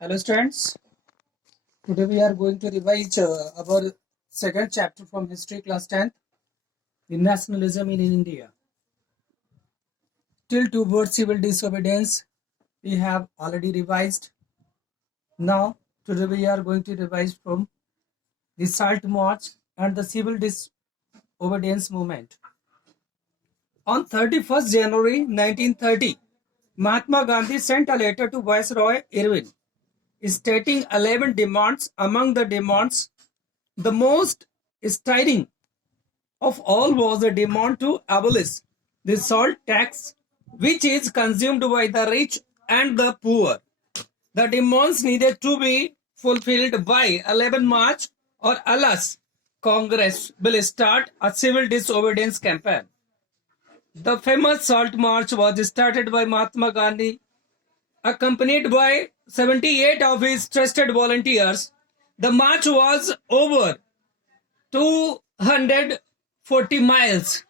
Hello students, today we are going to revise our second chapter from history class 10th, the nationalism in India. Till towards civil disobedience we have already revised. Now today we are going to revise from the Salt March and the civil disobedience movement. On 31st January 1930, Mahatma Gandhi sent a letter to Viceroy Irwin stating 11 demands. Among the demands, the most stirring of all was a demand to abolish the salt tax, which is consumed by the rich and the poor. The demands needed to be fulfilled by 11 March, or else Congress will start a civil disobedience campaign. The famous Salt March was started by Mahatma Gandhi, accompanied by 78 of his trusted volunteers. The march was over 240 miles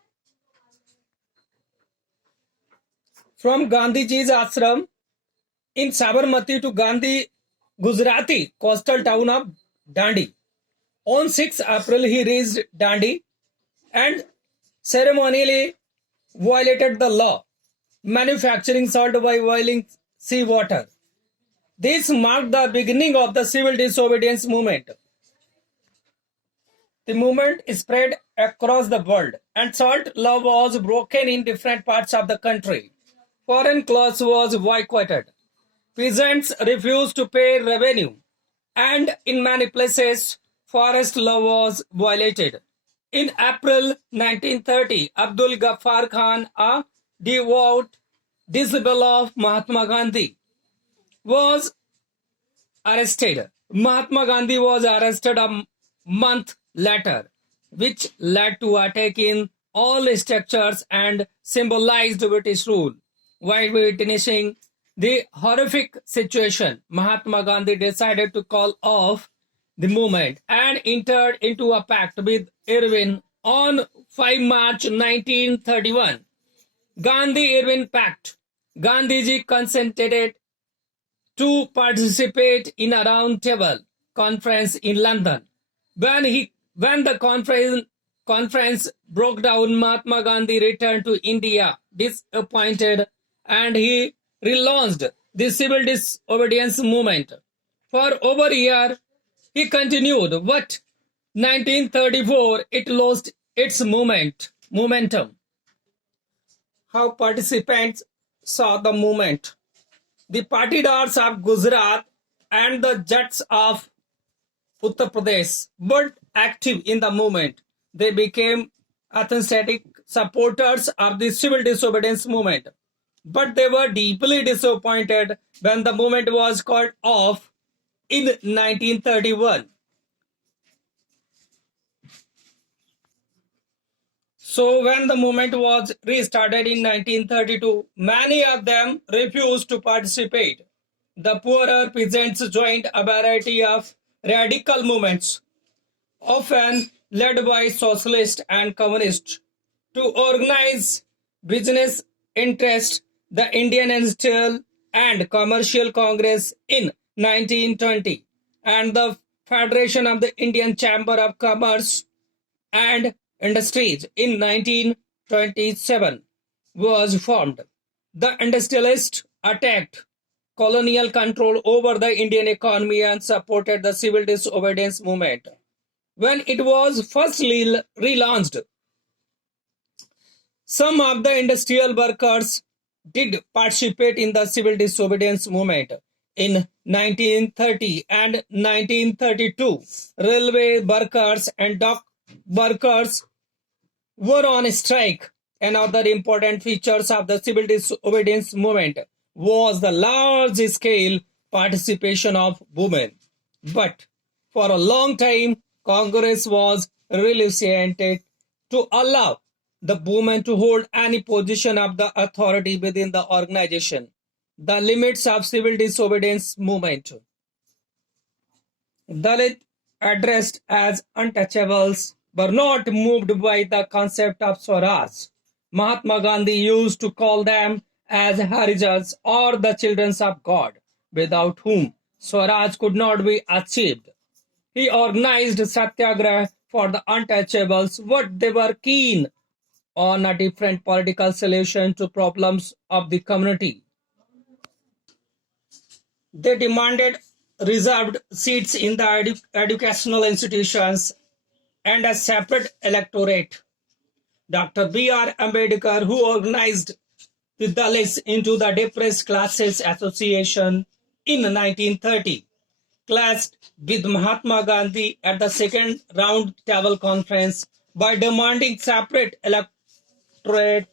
from Gandhiji's ashram in Sabarmati to Gandhi Gujarati coastal town of Dandi. On 6 April, he reached Dandi and ceremonially violated the law, manufacturing salt by boiling seawater. This marked the beginning of the civil disobedience movement. The movement spread across the world, and salt law was broken in different parts of the country. Foreign cloth was boycotted. Peasants refused to pay revenue, and in many places, forest law was violated. In April 1930, Abdul Ghaffar Khan, a devout disciple of Mahatma Gandhi, was arrested. Mahatma Gandhi was arrested a month later, which led to attack in all structures and symbolized British rule. While witnessing the horrific situation, Mahatma Gandhi decided to call off the movement and entered into a pact with Irwin on 5 March 1931. Gandhi-Irwin Pact. Gandhiji consented to participate in a round-table conference in London. When the conference broke down, Mahatma Gandhi returned to India disappointed, and he relaunched the civil disobedience movement. For over a year, he continued, but 1934 it lost its momentum. How participants saw the movement. The patidars of Gujarat and the Jats of Uttar Pradesh were active in the movement. They became authentic supporters of the civil disobedience movement. But they were deeply disappointed when the movement was called off in 1931. So when the movement was restarted in 1932, many of them refused to participate. The poorer peasants joined a variety of radical movements, often led by socialists and communists, to organize business interests. The Indian Industrial and Commercial Congress in 1920 and the Federation of the Indian Chamber of Commerce and Industries in 1927 was formed. The industrialists attacked colonial control over the Indian economy and supported the civil disobedience movement. When it was first relaunched, some of the industrial workers did participate in the civil disobedience movement. In 1930 and 1932, railway workers and dock workers were on strike. Another important features of the civil disobedience movement was the large-scale participation of women. But for a long time, Congress was reluctant to allow the women to hold any position of the authority within the organization. The limits of civil disobedience movement. Dalit, addressed as untouchables, were not moved by the concept of Swaraj. Mahatma Gandhi used to call them as Harijans or the children of God, without whom Swaraj could not be achieved. He organized satyagraha for the untouchables, but they were keen on a different political solution to problems of the community. They demanded reserved seats in the educational institutions and a separate electorate. Dr. B.R. Ambedkar, who organized the Dalits into the Depressed Classes Association in 1930, clashed with Mahatma Gandhi at the second round table conference by demanding separate electorate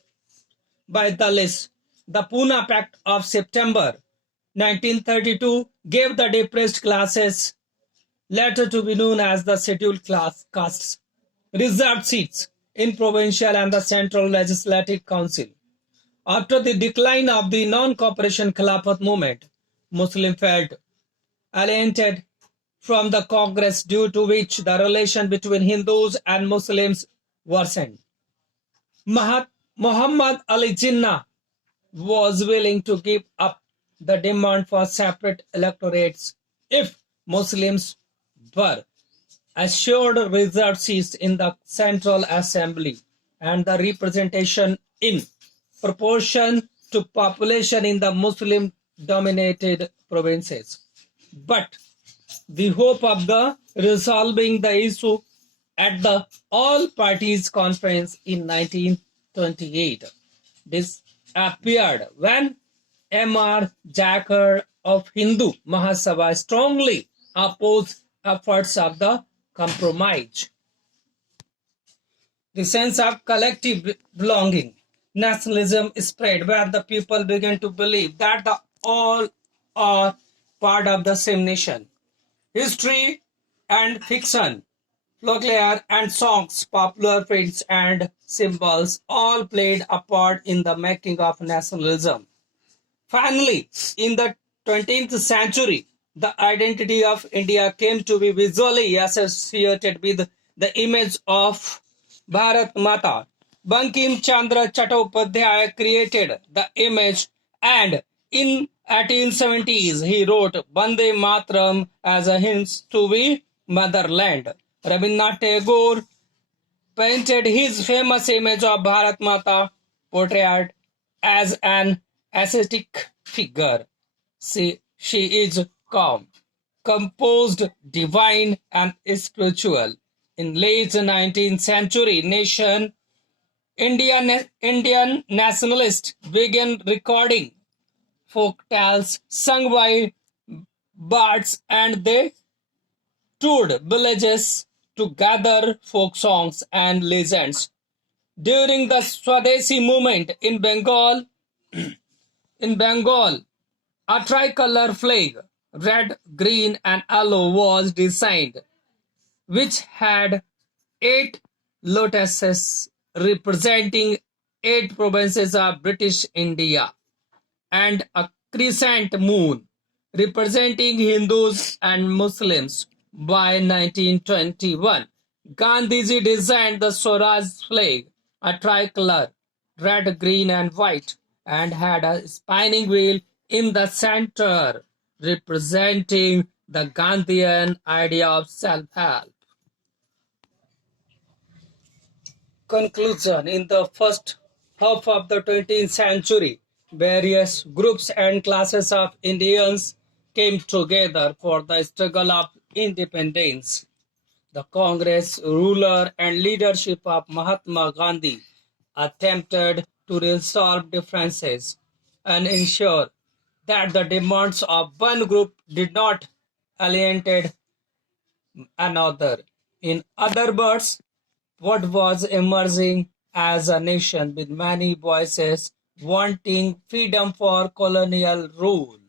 by Dalits. The Pune Pact of September 1932 gave the depressed classes, later to be known as the scheduled castes, reserved seats in provincial and the central legislative council. After the decline of the non-cooperation Khilafat movement, Muslims felt alienated from the Congress, due to which the relation between Hindus and Muslims worsened. Muhammad Ali Jinnah was willing to give up the demand for separate electorates if Muslims were assured reserved seats in the Central Assembly and the representation in proportion to population in the Muslim-dominated provinces. But the hope of the resolving the issue at the All Parties Conference in 1928 disappeared when M.R. Jacker of Hindu Mahasabha strongly opposed efforts of the compromise. The sense of collective belonging, nationalism spread when the people began to believe that the all are part of the same nation. History and fiction, folklore and songs, popular prints and symbols all played a part in the making of nationalism. Finally, in the 20th century, the identity of India came to be visually associated with the image of Bharat Mata. Bankim Chandra Chattopadhyay created the image, and in 1870s he wrote Bande Matram as a hint to be motherland. Rabindranath Tagore painted his famous image of Bharat Mata portrayed as an ascetic figure. She is calm, composed, divine, and spiritual. In late 19th century, Indian nationalists began recording folk tales sung by bards, and they toured villages to gather folk songs and legends. During the Swadeshi movement in Bengal, a tricolor flag, red, green, and yellow, was designed, which had 8 lotuses representing 8 provinces of British India, and a crescent moon representing Hindus and Muslims. By 1921, Gandhiji designed the Swaraj flag, a tricolor, red, green, and white, and had a spinning wheel in the center representing the Gandhian idea of self-help. Conclusion. In the first half of the 20th century, various groups and classes of Indians came together for the struggle of independence. The Congress ruler and leadership of Mahatma Gandhi attempted to resolve differences and ensure that the demands of one group did not alienate another. In other words, what was emerging as a nation with many voices wanting freedom for colonial rule.